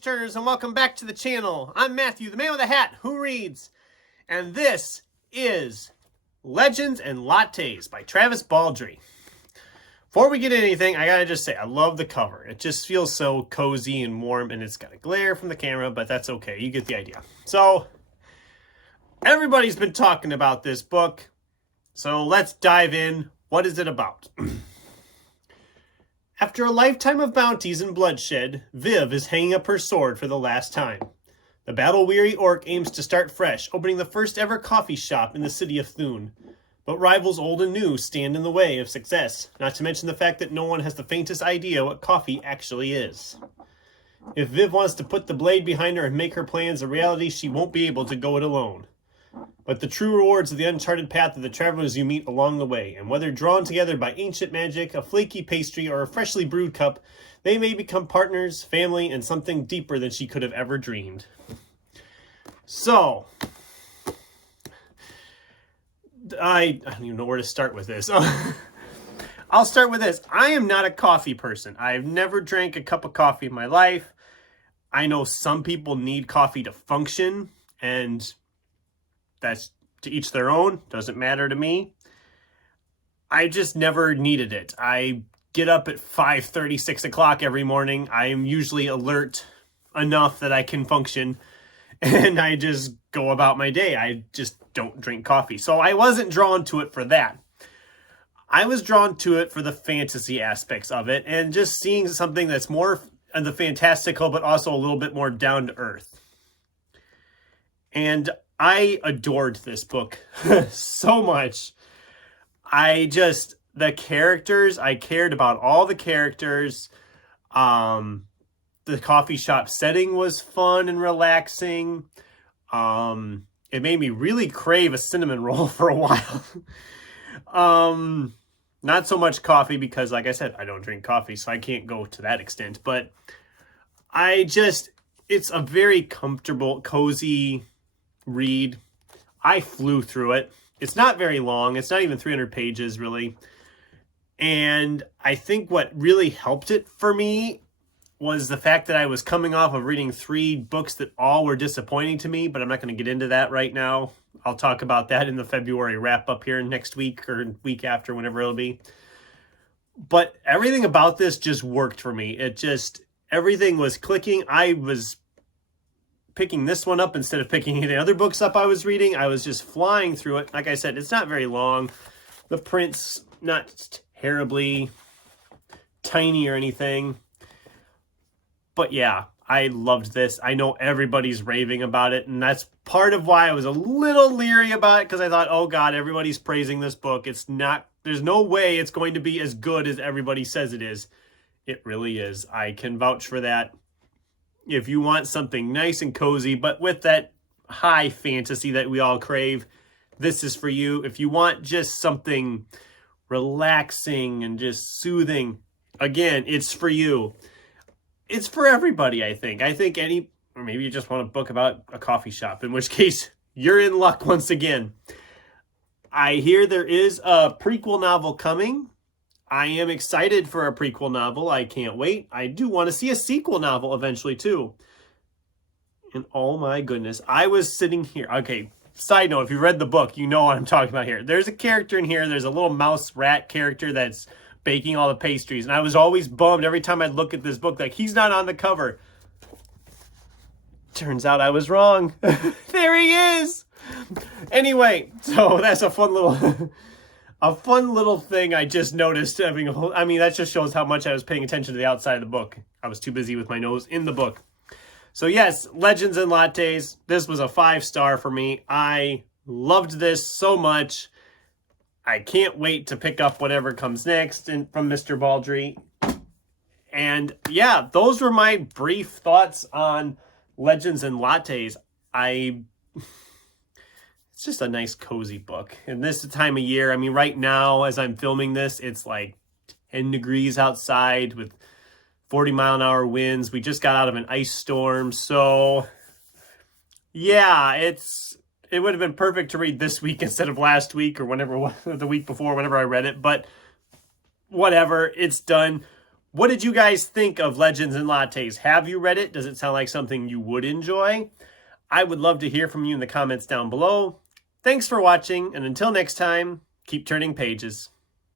page-turners, and welcome back to the channel. I'm Matthew, the man with a hat who reads, and this is Legends and Lattes by Travis Baldree. Before we get into anything, I gotta just say, I love the cover. It just feels so cozy and warm, and it's got a glare from the camera, but that's okay. You get the idea. So, everybody's been talking about this book, so let's dive in. What is it about? After a lifetime of bounties and bloodshed, Viv is hanging up her sword for the last time. The battle-weary orc aims to start fresh, opening the first ever coffee shop in the city of Thune. But rivals old and new stand in the way of success, not to mention the fact that no one has the faintest idea what coffee actually is. If Viv wants to put the blade behind her and make her plans a reality, she won't be able to go it alone. But the true rewards of the uncharted path of the travelers you meet along the way, and whether drawn together by ancient magic, a flaky pastry, or a freshly brewed cup, they may become partners, family, and something deeper than she could have ever dreamed. So, I don't even know where to start with this. I'll start with this. I am not a coffee person. I've never drank a cup of coffee in my life. I know some people need coffee to function, and that's to each their own. Doesn't matter to me. I just never needed it. I get up at 5:30, 6 o'clock every morning. I am usually alert enough that I can function, and I just go about my day. I just don't drink coffee. So I wasn't drawn to it for that. I was drawn to it for the fantasy aspects of it, and just seeing something that's more of the fantastical, but also a little bit more down to earth. And I adored this book so much. The characters, I cared about all the characters. The coffee shop setting was fun and relaxing. It made me really crave a cinnamon roll for a while. Not so much coffee because, like I said, I don't drink coffee, so I can't go to that extent. But it's a very comfortable, cozy read. I flew through it. It's not very long. It's not even 300 pages, really. And I think what really helped it for me was the fact that I was coming off of reading 3 books that all were disappointing to me, but I'm not going to get into that right now. I'll talk about that in the February wrap-up here next week or week after, whenever it'll be. But everything about this just worked for me. Everything was clicking. I was picking this one up instead of picking any of the other books up I was reading. I was just flying through it. Like I said, it's not very long. The print's not terribly tiny or anything. But yeah, I loved this. I know everybody's raving about it, and that's part of why I was a little leery about it, because I thought, oh God, everybody's praising this book. There's no way it's going to be as good as everybody says it is. It really is. I can vouch for that. If you want something nice and cozy, but with that high fantasy that we all crave, this is for you. If you want just something relaxing and just soothing, again, it's for you. It's for everybody, I think. Or maybe you just want a book about a coffee shop, in which case, you're in luck once again. I hear there is a prequel novel coming. I am excited for a prequel novel. I can't wait. I do want to see a sequel novel eventually, too. And oh my goodness, I was sitting here. Okay, side note, if you read the book, you know what I'm talking about here. There's a character in here. There's a little mouse rat character that's baking all the pastries. And I was always bummed every time I'd look at this book, like, he's not on the cover. Turns out I was wrong. There he is. Anyway, so that's a fun little thing I just noticed. That just shows how much I was paying attention to the outside of the book. I was too busy with my nose in the book. So yes, Legends and Lattes. This was a 5-star for me. I loved this so much. I can't wait to pick up whatever comes next from Mr. Baldree. And yeah, those were my brief thoughts on Legends and Lattes. It's just a nice, cozy book. And this time of year, right now, as I'm filming this, it's like 10 degrees outside with 40-mile-an-hour winds. We just got out of an ice storm. So, yeah, it would have been perfect to read this week instead of last week or the week before, whenever I read it. But whatever, it's done. What did you guys think of Legends and Lattes? Have you read it? Does it sound like something you would enjoy? I would love to hear from you in the comments down below. Thanks for watching, and until next time, keep turning pages.